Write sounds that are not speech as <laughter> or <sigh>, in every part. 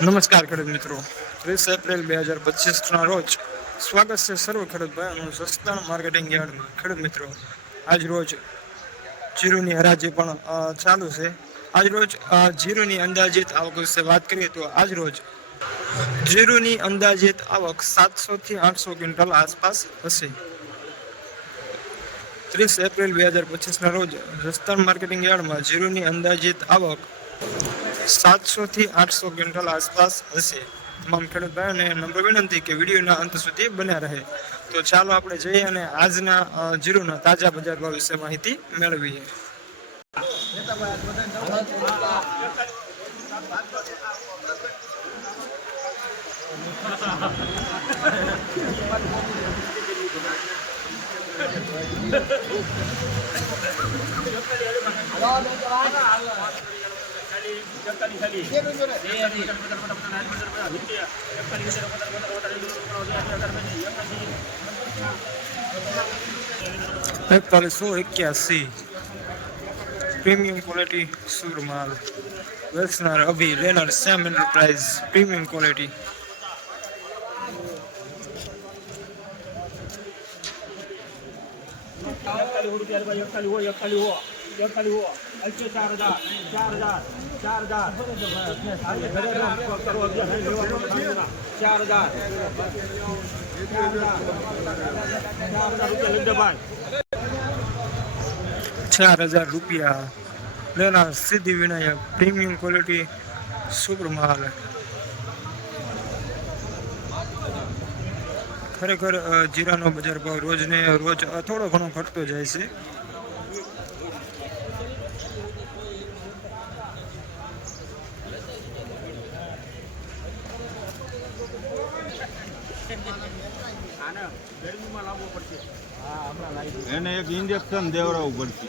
નમસ્કાર ખેડૂત મિત્રો. ત્રીસ એપ્રિલ બે હજાર પચીસના રોજ સ્વાગત છે સર્વ ખેડૂત ભાઈઓનું માર્કેટિંગ યાર્ડમાં ખેડૂત મિત્રો, આજ રોજ જીરુની હરાજી પણ ચાલુ છે. આજ રોજ જીરુની અંદાજિત આવક વિશે વાત કરીએ તો આજ રોજ જીરુની અંદાજિત આવક સાતસો થી આઠસો ક્વિન્ટલ આસપાસ હશે. ત્રીસ એપ્રિલ બે હજાર પચીસના રોજ રસ્તાન માર્કેટિંગ યાર્ડમાં જીરુની અંદાજિત આવક સાતસો થી આઠસો ક્વિન્ટલ આસપાસ હશે. તમામ ખેડૂત ભાઈઓને નમ્ર વિનંતી કે વિડીયોના અંત સુધી બન્યા રહે. તો ચાલો આપણે જઈએ અને આજના જીરુના તાજા બજાર ભાવ વિશે માહિતી મેળવીએ. <laughs> <laughs> એકતાલીસો એક્યાસી પ્રીમિયમ ક્વોલિટી સુરમાલ વેચનાર અભી લેનાર સેમ એન્ટરપ્રાઇઝ પ્રીમિયમ ક્વોલિટી એકતાલીસ એકતાલીસ હોય એકતાલીસ એકતાલીસ ચાર હજાર રૂપિયા લેના સિદ્ધિ વિનાયક પ્રીમિયમ ક્વોલિટી સુપરમાલ ખરેખર જીરાનો બજાર ભાવ રોજને રોજ થોડો ઘણો ઘટતો જાય છે. એને એક ઇન્જેક્શન દેવડાવવું પડશે.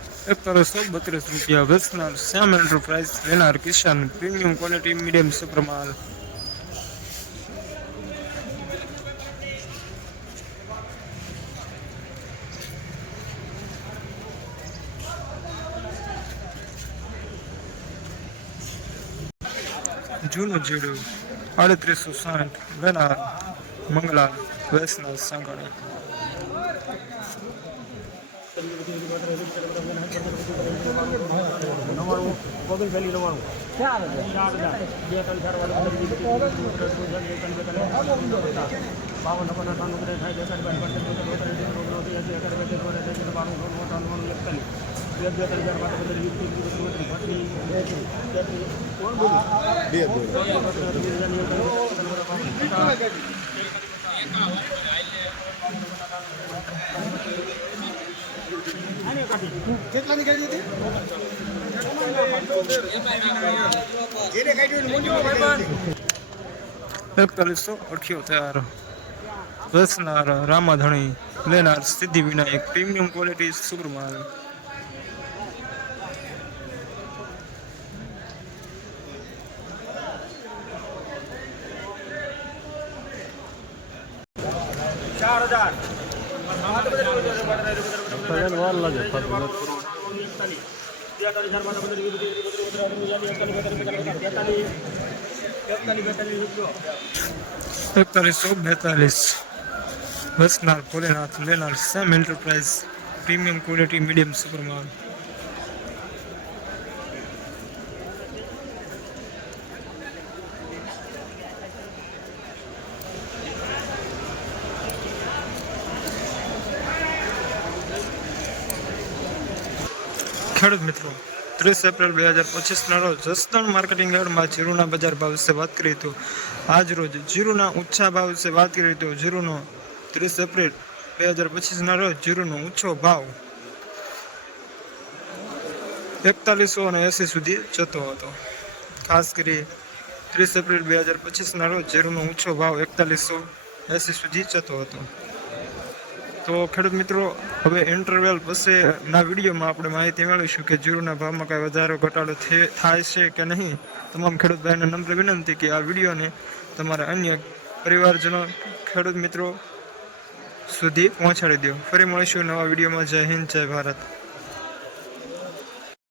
એકતાલીસો બત્રીસ રૂપિયા વેચનાર શ્યામ એન્ટરપ્રાઇઝ લેનાર કિસાન પ્રીમિયમ ક્વોલિટી, મીડિયમ, સુપરમાલ. જૂનું જીડું આડત્રીસો સાઠ, વેનાર, મંગલા વેચનાર સાંકળી. પહેલી નવ્વાણું ચાર હજાર બે ત્રણ ચાર વાળા બાવન નવ્વદ અઠાણું એકાદ બે ત્રણ પાંચ કેટલાની એકતાલીસો અઠ્યોતેર વેચનાર રામાધણી લેનાર સિદ્ધિ વિનાયક પ્રીમિયમ ક્વોલિટી સુપરમાલ ચાર હજાર. એકતાલીસો બેતાલીસ. વેચનાર ભોલેનાથ લેનાર Sam enterprise premium quality medium સુપરમાલ ખેડૂત મિત્રો, ત્રીસ એપ્રિલ બે હજાર પચીસના રોજ જસદણ માર્કેટિંગ યાર્ડમાં જીરુના બજાર ભાવ વિશે વાત કરી તો આજ રોજ જીરુના ઊંચા ભાવ વિશે વાત કરી તો જીરુનો ત્રીસ એપ્રિલ બે હજાર પચીસના રોજ જીરુનો ઊંચો ભાવ એકતાલીસો અને એંસી સુધી જતો હતો. ખાસ કરી ત્રીસ એપ્રિલ બે હજાર પચીસના રોજ જીરુનો ઊંચો ભાવ એકતાલીસો એંસી સુધી જતો હતો. તો ખેડૂત મિત્રો, હવે ઇન્ટરવેલ પછીના વિડીયોમાં આપણે માહિતી મેળવીશું કે જીરુના ભાવમાં કાંઈ વધારો, ઘટાડો થાય છે કે નહીં. તમામ ખેડૂત ભાઈને નમ્ર વિનંતી કે આ વિડીયોને તમારા અન્ય પરિવારજનો, ખેડૂત મિત્રો સુધી પહોંચાડી દો. ફરી મળીશું નવા વિડીયોમાં જય હિન્દ, જય ભારત.